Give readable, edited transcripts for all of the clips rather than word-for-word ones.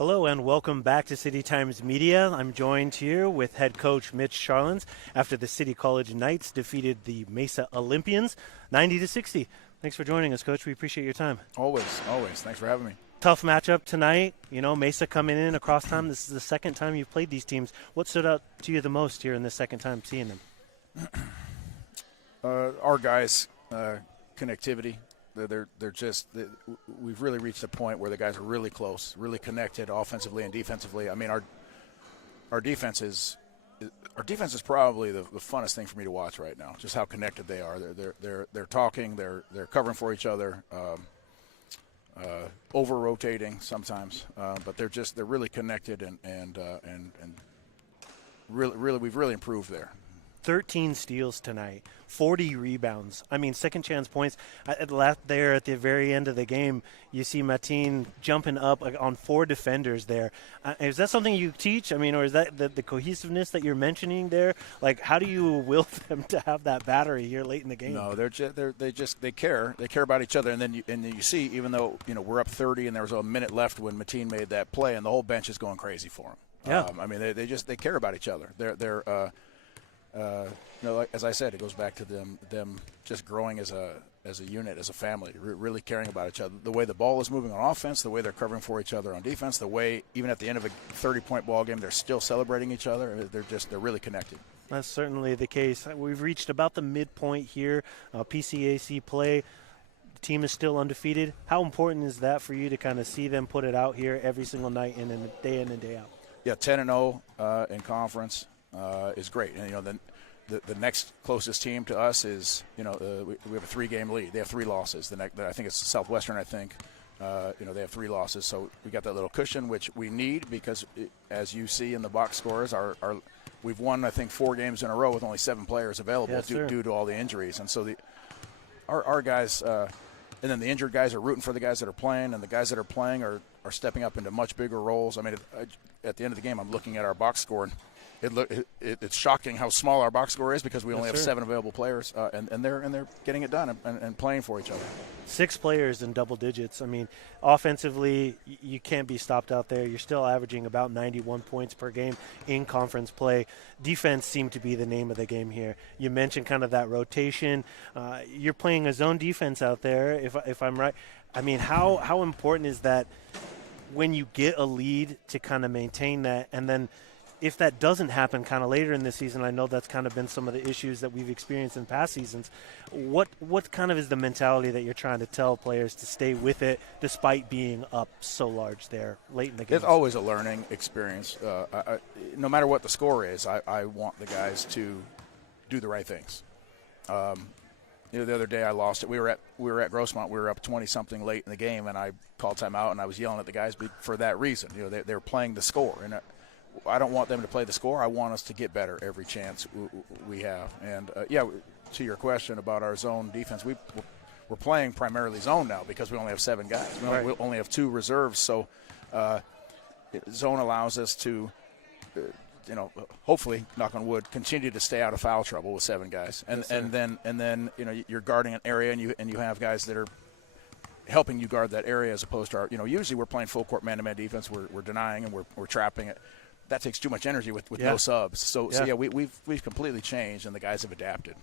Hello and welcome back to City Times Media. I'm joined here with head coach Mitch Charlens after the City College Knights defeated the Mesa Olympians 90-60. Thanks for joining us, Coach. We appreciate your time. Always. Thanks for having me. Tough matchup tonight. You know, Mesa coming in across time. This is the second time you've played these teams. What stood out to you the most here in the second time seeing them? Our guys' connectivity. We've really reached a point where the guys are really close, really connected offensively and defensively. I mean, our defense is probably the funnest thing for me to watch right now. Just how connected they are. They're talking. They're covering for each other. Over rotating sometimes, but they're really connected and really we've really improved there. 13 steals tonight, 40 rebounds. I mean, second chance points. There at the very end of the game, you see Martinez jumping up on 4 defenders there. Is that something you teach? I mean, or is that the cohesiveness that you're mentioning there? Like, how do you will them to have that battery here late in the game? No, they care. They care about each other. And then you see, even though we're up 30 and there was a minute left when Martinez made that play, and the whole bench is going crazy for him. Yeah. I mean, they care about each other. Like, as I said, it goes back to them just growing as a unit, as a family, really caring about each other. The way the ball is moving on offense, the way they're covering for each other on defense, the way even at the end of a 30-point ball game, they're still celebrating each other. They're really connected. That's certainly the case. We've reached about the midpoint here, PCAC play. The team is still undefeated. How important is that for you to kind of see them put it out here every single night and then day in and day out? Yeah, 10-0 in conference. Is great. And the next closest team to us is we have a 3-game lead. They have 3 losses. I think it's Southwestern. I think they have 3 losses. So we got that little cushion, which we need because as you see in the box scores, we've won I think 4 games in a row with only 7 players available due to all the injuries. And so our guys. And then the injured guys are rooting for the guys that are playing, and the guys that are playing are stepping up into much bigger roles. I mean, at the end of the game, I'm looking at our box score, and it's shocking how small our box score is because we only have 7 available players, and they're getting it done and playing for each other. 6 players in double digits. I mean, offensively, you can't be stopped out there. You're still averaging about 91 points per game in conference play. Defense seemed to be the name of the game here. You mentioned kind of that rotation. You're playing a zone defense out there, if I'm right. I mean, how important is that when you get a lead to kind of maintain that, and then if that doesn't happen kind of later in the season, I know that's kind of been some of the issues that we've experienced in past seasons. What kind of is the mentality that you're trying to tell players to stay with it despite being up so large there late in the game? It's always a learning experience. No matter what the score is, I want the guys to do the right things. The other day I lost it. We were at Grossmont. We were up 20-something late in the game, and I called timeout, and I was yelling at the guys for that reason. They were playing the score, and I don't want them to play the score. I want us to get better every chance we have. And, to your question about our zone defense, we're playing primarily zone now because we only have 7 guys. We only have 2 reserves. So zone allows us to, hopefully, knock on wood, continue to stay out of foul trouble with 7 guys. And then you're guarding an area and you have guys that are helping you guard that area as opposed to our, usually we're playing full court man-to-man defense. We're denying and we're trapping it. That takes too much energy with no subs. So we've completely changed, and the guys have adapted.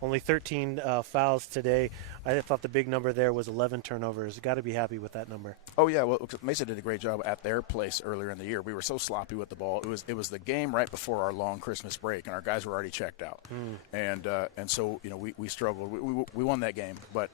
Only 13 fouls today. I thought the big number there was 11 turnovers. Got to be happy with that number. Oh, yeah. Well, Mesa did a great job at their place earlier in the year. We were so sloppy with the ball. It was the game right before our long Christmas break, and our guys were already checked out. And so, we struggled. We won that game, but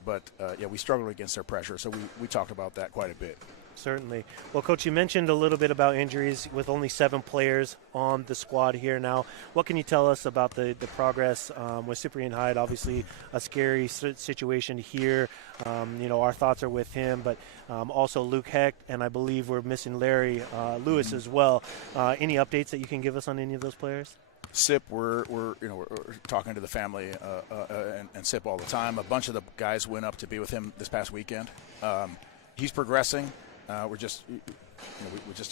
we struggled against their pressure. So we talked about that quite a bit. Certainly. Well, Coach, you mentioned a little bit about injuries with only 7 players on the squad here now. What can you tell us about the progress with Cyprian Hyde? Obviously, a scary situation here. Our thoughts are with him, but also Luke Hecht, and I believe we're missing Larry Lewis as well. Any updates that you can give us on any of those players? Sip, we're talking to the family and Sip all the time. A bunch of the guys went up to be with him this past weekend. He's progressing. We're just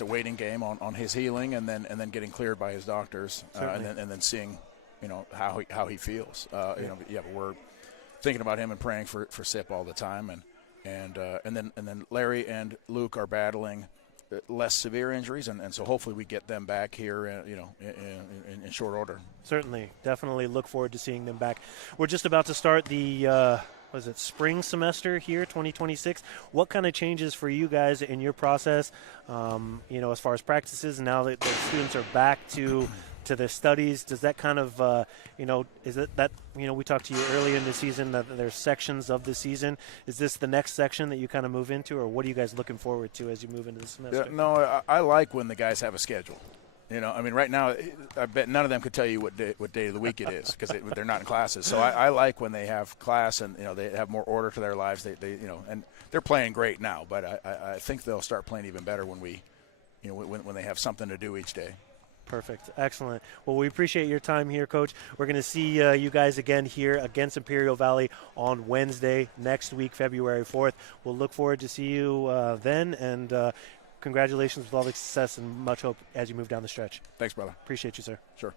awaiting game on his healing and then getting cleared by his doctors and then seeing how he feels. But we're thinking about him and praying for Sip all the time and then Larry and Luke are battling less severe injuries, and so hopefully we get them back here, in short order. Certainly. Definitely look forward to seeing them back. We're just about to start the spring semester here, 2026. What kind of changes for you guys in your process, as far as practices, now that the students are back to their studies? Does that kind of, is it that, we talked to you earlier in the season that there's sections of the season. Is this the next section that you kind of move into, or what are you guys looking forward to as you move into the semester? Yeah, no, I like when the guys have a schedule. Right now, I bet none of them could tell you what day of the week it is because they're not in classes. So I like when they have class and they have more order to their lives. And they're playing great now, but I think they'll start playing even better when when they have something to do each day. Perfect. Excellent. Well, we appreciate your time here, Coach. We're going to see you guys again here against Imperial Valley on Wednesday next week, February 4th. We'll look forward to see you then, and congratulations with all the success and much hope as you move down the stretch. Thanks, brother. Appreciate you, sir. Sure.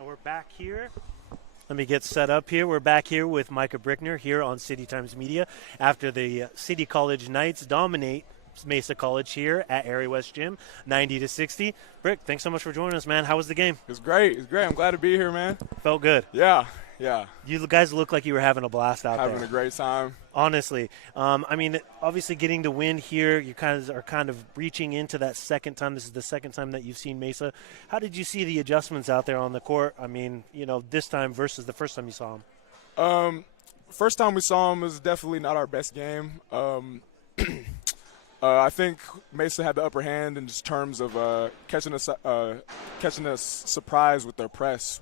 And we're back here. Let me get set up here. We're back here with Micah Brickner here on City Times Media after the City College Knights dominate Mesa College here at Area West Gym, 90-60. Brick, thanks so much for joining us, man. How was the game? It's great. It's great. I'm glad to be here, man. Felt good. Yeah. You guys look like you were having a blast out there. Having a great time. Honestly. Obviously getting the win here, you are kind of reaching into that second time. This is the second time that you've seen Mesa. How did you see the adjustments out there on the court? This time versus the first time you saw them. First time we saw them was definitely not our best game. I think Mesa had the upper hand in just terms of catching us surprise with their press.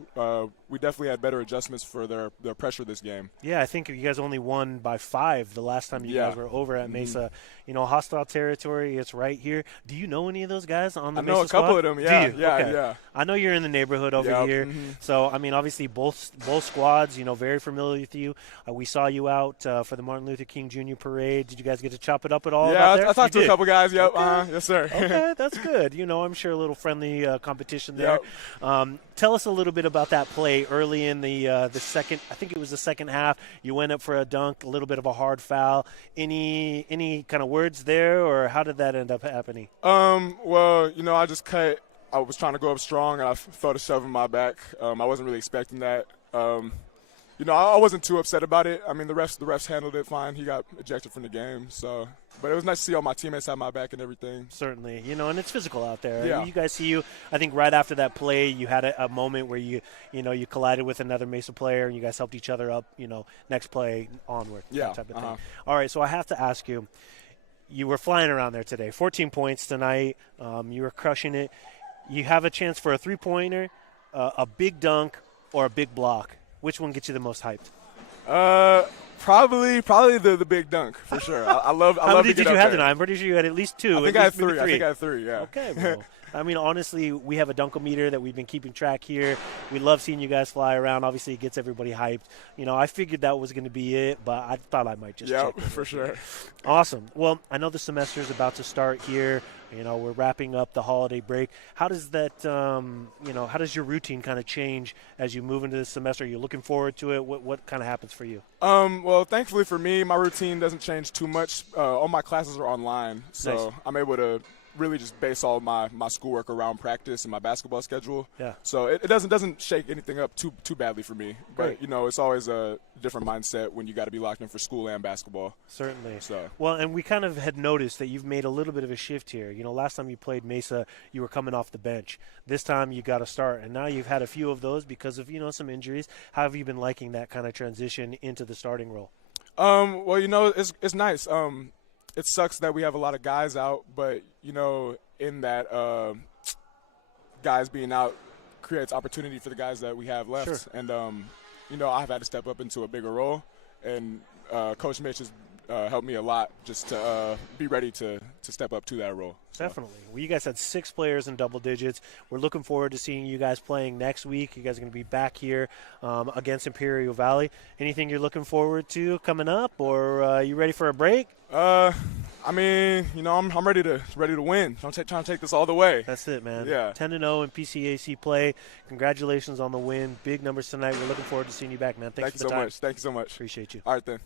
We definitely had better adjustments for their pressure this game. Yeah, I think you guys only won by 5 the last time you guys were over at Mesa. Hostile territory, it's right here. Do you know any of those guys on the Mesa squad? I know a couple of them, yeah. Do you? Okay. Yeah. I know you're in the neighborhood over here. So, obviously both squads, very familiar with you. We saw you out for the Martin Luther King Jr. Parade. Did you guys get to chop it up at all? Yeah, I talked to a couple guys. Yep. Okay. Yes, sir. Okay, that's good. I'm sure a little friendly competition there. Yep. Tell us a little bit about that play early in the second. I think it was the second half. You went up for a dunk, a little bit of a hard foul. Any kind of words there, or how did that end up happening? Well, I just cut. I was trying to go up strong, and I felt a shove in my back. I wasn't really expecting that. I wasn't too upset about it. The refs handled it fine. He got ejected from the game, so. But it was nice to see all my teammates have my back and everything. Certainly, and it's physical out there. Yeah. You guys see you. I think right after that play, you had a moment where you collided with another Mesa player, and you guys helped each other up. Next play onward. Yeah. That type of thing. All right, so I have to ask you. You were flying around there today. 14 points tonight. You were crushing it. You have a chance for a three-pointer, a big dunk, or a big block. Which one gets you the most hyped? Probably the big dunk for sure. I love. How many did you have tonight? I'm pretty sure you had at least 2. I think I had 3. I think I had 3. Yeah. Okay, bro. Honestly, we have a dunkometer that we've been keeping track here. We love seeing you guys fly around. Obviously, it gets everybody hyped. I figured that was going to be it, but I thought I might just check. For sure. Awesome. Well, I know the semester is about to start here. We're wrapping up the holiday break. How does that, how does your routine kind of change as you move into the semester? Are you looking forward to it? What kind of happens for you? Well, thankfully for me, my routine doesn't change too much. All my classes are online, so nice. I'm able to, really just base all my schoolwork around practice and my basketball schedule. Yeah. So it doesn't shake anything up too badly for me. Great. But, it's always a different mindset when you got to be locked in for school and basketball. Certainly. So. Well, and we kind of had noticed that you've made a little bit of a shift here. Last time you played Mesa, you were coming off the bench. This time you got to start, and now you've had a few of those because of, some injuries. How have you been liking that kind of transition into the starting role? Well, it's nice. It sucks that we have a lot of guys out, but, in that guys being out creates opportunity for the guys that we have left. Sure. And, I've had to step up into a bigger role, and Coach Mitch has helped me a lot just to be ready to step up to that role. So. Definitely. Well, you guys had 6 players in double digits. We're looking forward to seeing you guys playing next week. You guys are going to be back here against Imperial Valley. Anything you're looking forward to coming up, or are you ready for a break? I'm ready to win. I'm trying to take this all the way. That's it, man. Yeah. 10-0 in PCAC play. Congratulations on the win. Big numbers tonight. We're looking forward to seeing you back, man. Thanks for the time. Thank you so much. Appreciate you. All right, then.